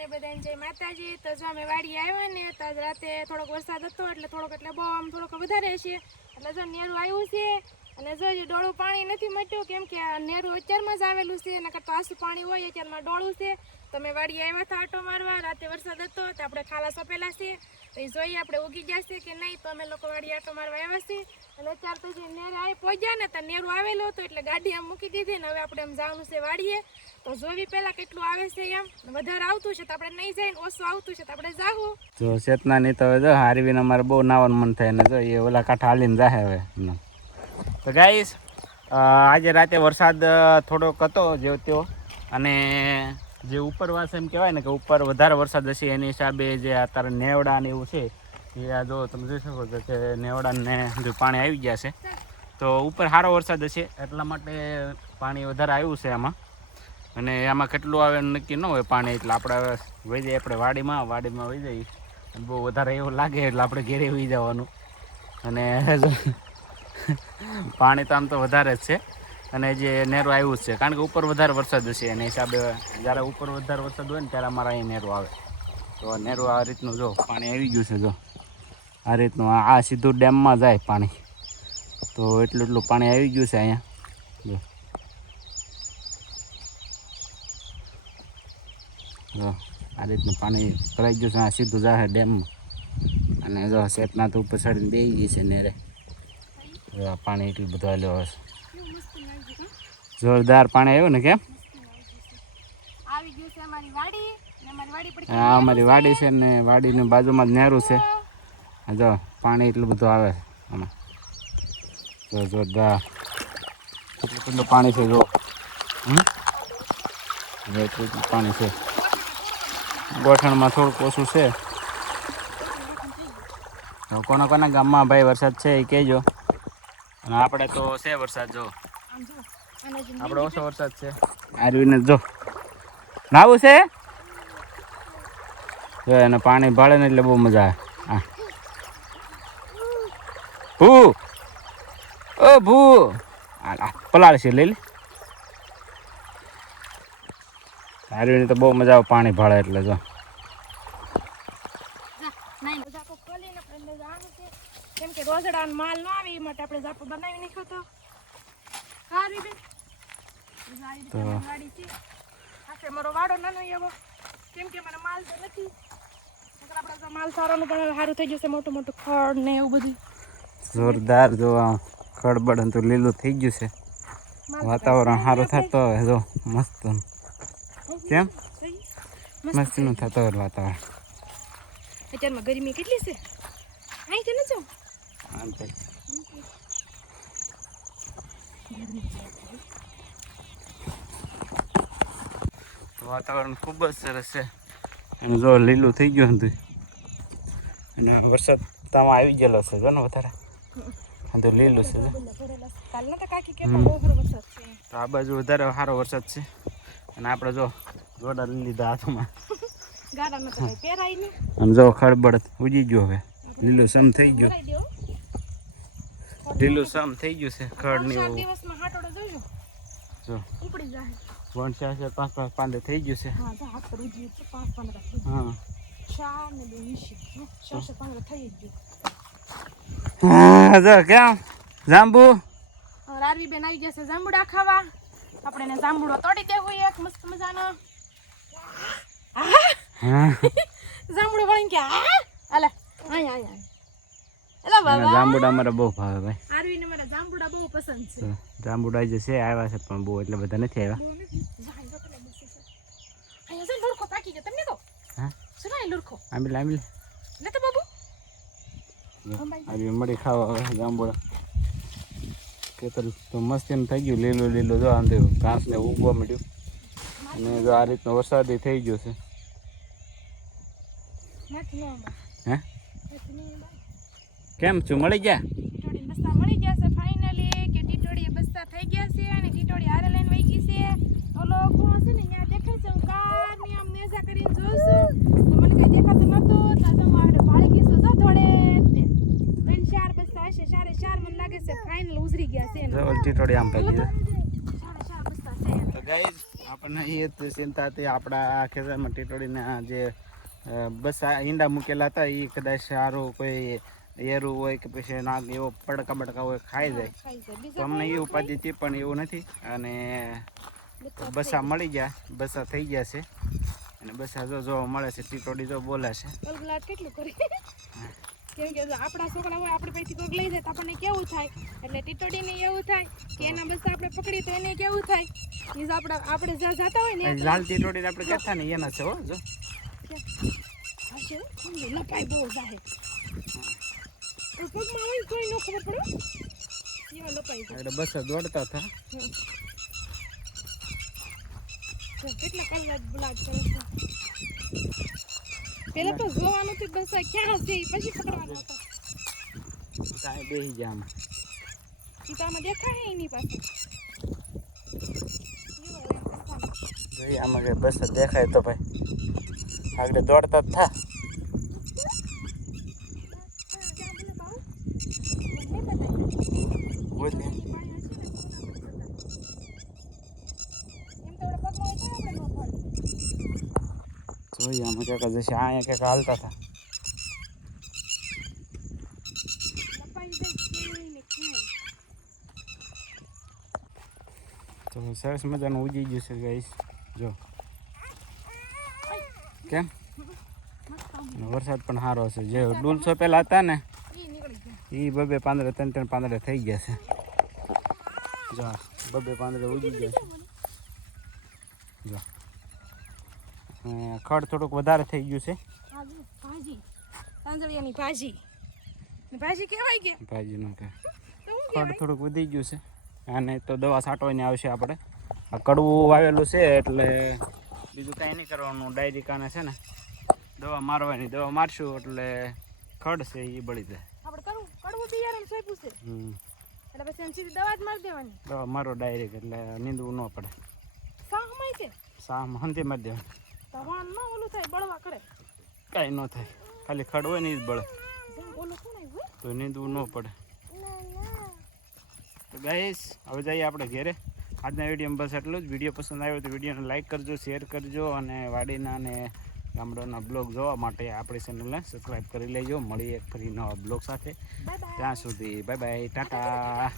તમને બધાને જય માતાજી। તો જો અમે વાડી આવ્યા ને તો આજ રાતે થોડોક વરસાદ હતો એટલે બહુ આમ થોડોક વધારે છે એટલે જો નેરું આવ્યું છે અને જો ડોળું પાણી નથી મટ્યું કેમ કે આ નેરું અત્યારમાં જ આવેલું છે નકર તો આસુ પાણી હોય અત્યારમાં ડોળું છે। તો અમે વાડી આવ્યા હતા આટો મારવા, રાતે વરસાદ હતો તો આપણે ખાલા સપેલા છે તો એ જોઈએ આપણે ઉગી જશે કે નહીં। તો અમે લોકો વાડી આટો મારવા આવ્યા છીએ એટલે અત્યાર પછી નેર આવી પહોંચ્યા ને તો નેરું આવેલું હતું એટલે ગાડી આમ મૂકી દીધી ને હવે આપણે આમ જવાનું છે વાડીએ। તો જોવી પેલા કેટલું આવે છે એમ વધારે આવતું છે તો આપણે નહીં જઈને ઓછું આવતું છે તો આપણે જાવું। જો ચેતના ની તો જો હારવીને અમારે બહુ નાવાનું મન થાય ને જો એ ઓલા કાંઠા હાલીને જાહે હવે। તો ગાઈસ આજે રાતે વરસાદ થોડોક હતો જેવો તેવો અને જે ઉપરવાસ એમ કહેવાય ને કે ઉપર વધારે વરસાદ હશે એની હિસાબે જે અત્યારે નેવડા ને એવું છે એ આ જો તમે જોઈ શકો છો કે નેવડાને જો પાણી આવી ગયા છે તો ઉપર સારો વરસાદ હશે એટલા માટે પાણી વધારે આવ્યું છે આમાં। અને આમાં કેટલું આવે નક્કી ન હોય પાણી એટલે આપણે વહી જઈએ આપણે વાડીમાં વહી જઈએ અને બહુ વધારે એવું લાગે એટલે આપણે ઘેરે વહી જવાનું। અને પાણી તો આમ તો વધારે જ છે અને જે નેરું આવ્યું જ છે કારણ કે ઉપર વધારે વરસાદ હશે એના હિસાબે જ્યારે ઉપર વધારે વરસાદ હોય ને ત્યારે અમારા અહીં નેરું આવે। તો નેરું આ રીતનું જો પાણી આવી ગયું છે જો આ રીતનું આ સીધું ડેમમાં જાય પાણી તો એટલું પાણી આવી ગયું છે અહીંયા જો જો આ રીતનું પાણી ભરાઈ ગયું છે આ સીધું જાય ડેમમાં અને જો શેતના તો ઉપર ચડીને બેસી ગઈ છે નેરે પાણી એટલું બધું હાલ્યો હશે જોરદાર પાણી આવ્યું ને કેમ આવી ગયું છે અમારી વાડી ને અમારી વાડી પર હા અમારી વાડી છે ને વાડીની બાજુમાં જ નેરું છે જો પાણી એટલું બધું આવે આમાં જો જોરદાર કેટલું પાણી છે જો એટલું પાણી છે ગોઠણમાં થોડુંક ઓછું છે તો કોના કોના ગામમાં ભાઈ વરસાદ છે એ કહેજો અને આપણે તો છે વરસાદ જો આપણે ઓછો વરસાદ છે આરવીને જો નાવું છે જો એને પાણી ભાળે ને એટલે બહુ મજા આવે ભૂ ઓ ભૂ પલાળ છે લઈ લે આરવીને તો બહુ મજા આવે પાણી ભાળે એટલે જો કેમ કે રોજડાનો માલ ન આવે એ માટે આપણે જાપો બનાવી નાખ્યો તો સારી બેન તો વાડી છે આખે મારો વાડો નાનો એવો કેમ કે મને માલ તો નથી આપણે માલ સારાનું પણ સારું થઈ જશે મોટું મોટું ખડ ને એવું બધું જોરદાર જો ખડબડ તો લીલું થઈ ગયું છે વાતાવરણ સારું થતો હોય જો મસ્ત કેમ મસ્તીનું થતો હોય વાતાવરણ અત્યારમાં ગરમી કેટલી છે આઈ કે ન જાઉં વાતાવરણ ખૂબ જ સરસ છે અને જો લીલું થઈ ગયું હતું અને વરસાદ તામાં આવી ગયેલો છે જો ને વધારે તો લીલું છે તો આ બાજુ વધારે સારો વરસાદ છે અને આપણે જો જોડા લઈ લીધા હાથમાં અને જો ખડબડ ઉજી ગયો હવે લીલું સમ થઈ ગયું છે ખડ ને એવું જો વણસ્યા છે 5-5 પાંદે થઈ ગયું છે હા જો કેમ જાંબુ રારવી બેન આવી જશે જાંબુડા ખાવા આપણે એને જાંબુડો તોડી દેવું એક મસ્ત મજાનો જાંબુડો વળી કે આલે આય એલા બાબા જાંબુડા મારે બહુ ભાવે ભાઈ આરવીને મારા જાંબુડા બહુ પસંદ છે જાંબુડા જે છે આવ્યા છે પણ બહુ એટલે બધા નથી આવ્યા અહીંયા લુરખો પાકી ગયો તમને કહો હા સુનાય લુરખો આંબી લે તો બાબુ આવી મળી ખાવા હવે જાંબુડા ખેતર તો મસ્તી થઈ ગયું લીલું જો આંધે ઘાસ ને ઉગવા મળ્યું અને જો આ રીતનો વરસાદ થઈ ગયો છે હે કેમ છું મળી ગયા ટીટોડી બસ્તા મળી ગયા છે ફાઇનલી કે ટીટોડી બસ્તા થઈ ગયા છે અને ટીટોડી હારે લઈને વઈ ગઈ છે ઓલો કોણ છે ને અહીંયા દેખાય છે હું કારની આમ નેજા કરીને જોઉં છું તો મને કઈ દેખાતું નતું તો તમે આપણે ભાળી ગઈશું જો થોડે તે 4 બસ્તા હશે 4.5 મને લાગે છે ફાઇનલ ઉતરી ગયા છે ટીટોડી આમ પડી ગઈ બસ્તા છે તો ગાઈસ આપણે અને એ જ ચિંતા હતી આપણા ખેતરમાં ટીટોડીના જે બસ આ ઈંડા મૂકેલા હતા એ કદાચ સારું કોઈ એરું હોય કે પછી નાગ એવો પડકા બડકા હોય ખાઈ જાય ખાઈ જાય તો બીજા અમને એ ઉપાધિ હતી પણ એવું નથી અને બસા મળી ગયા બસા થઈ ગયા છે અને બસા જો જોવા મળે છે ટીટોડી જો બોલે છે કલબલાટ કેટલું કરી કેમ કે આપણા છોકરા હોય આપણે પૈથી કોઈક લઈ જાય તો આપણને કેવું થાય એટલે ટીટોડીને એવું થાય કે એના બસ આપણે પકડી તો એને કેવું થાય ઈ જ આપણે જ્યાં જતા હોય ને લાલ ટીટોડી આપણે કહેતા ને એના છે હો જો હશે લપાઈ બહુ જાહે પગમાં હોય કોઈ ન ખબર પડે એવા લપાઈ જાય એટલે બસ દોડતા હતા કેટલા કલાક બ્લાડ કરે છે પેલા તો જોવાનું તો બસ ક્યાં છે પછી પકડવાનું હતું કાંઈ બેસી ગયા આમાં સીતામાં દેખાય એની પાસે જોઈએ આમાં કઈ બસ દેખાય તો ભાઈ આગળ દોડતા જ થા જોઈએ આમાં ક્યાંક જશે અહીંયા ક્યાંક હાલતા હતા તો સરસ મજાનું ઉજી ગયું છે ગાઈસ જો કેમ વરસાદ પણ સારો છે જે ડૂલસો પેલા હતા ને એ બબે પાંદડે ત્રણ પાંદડે થઈ ગયા છે જો બબે પાંદડે ઉજી ગયા છે જો ખડ થોડુંક વધારે થઈ ગયું છે ભાજી તાંદળિયાની ભાજી ભાજી કહેવાય કે ભાજી નું કે તો હું ખડ થોડુંક વધી ગયું છે અને તો દવા છાંટવાની આવશે આપણે આ કડવું વાવેલું છે એટલે બીજું કાંઈ નહીં કરવાનું ડાયરી કાને છે ને દવા મારવાની દવા મારશું એટલે ખડ છે એ બળી જાય આપણે કડવું બિયારણ સોંપ્યું છે એટલે પછી એમ સીધી દવા જ મારી દેવાની દવા મારો ડાયરેક્ટ એટલે નીંદવું ન પડે શાહમાં છે સામાં હંધી મારી દેવાની દવા ન ઓલું થાય બળવા કરે કાંઈ ન થાય ખાલી ખડ હોય ને એ જ બળે ઓલું કોણ આવ્યું તો નીંદવું ન પડે તો ગાઈસ હવે જઈએ આપણે ઘેરે આજના વિડીયોમાં બસ એટલું જ વિડીયો પસંદ આવ્યો તો વિડીયોને લાઇક કરજો શેર કરજો અને વાડીના અને ગામડાના બ્લોગ જોવા માટે આપણી ચેનલને સબસ્ક્રાઈબ કરી લેજો મળીએ ફરી નવા બ્લોગ સાથે ત્યાં સુધી બાય બાય ટાટા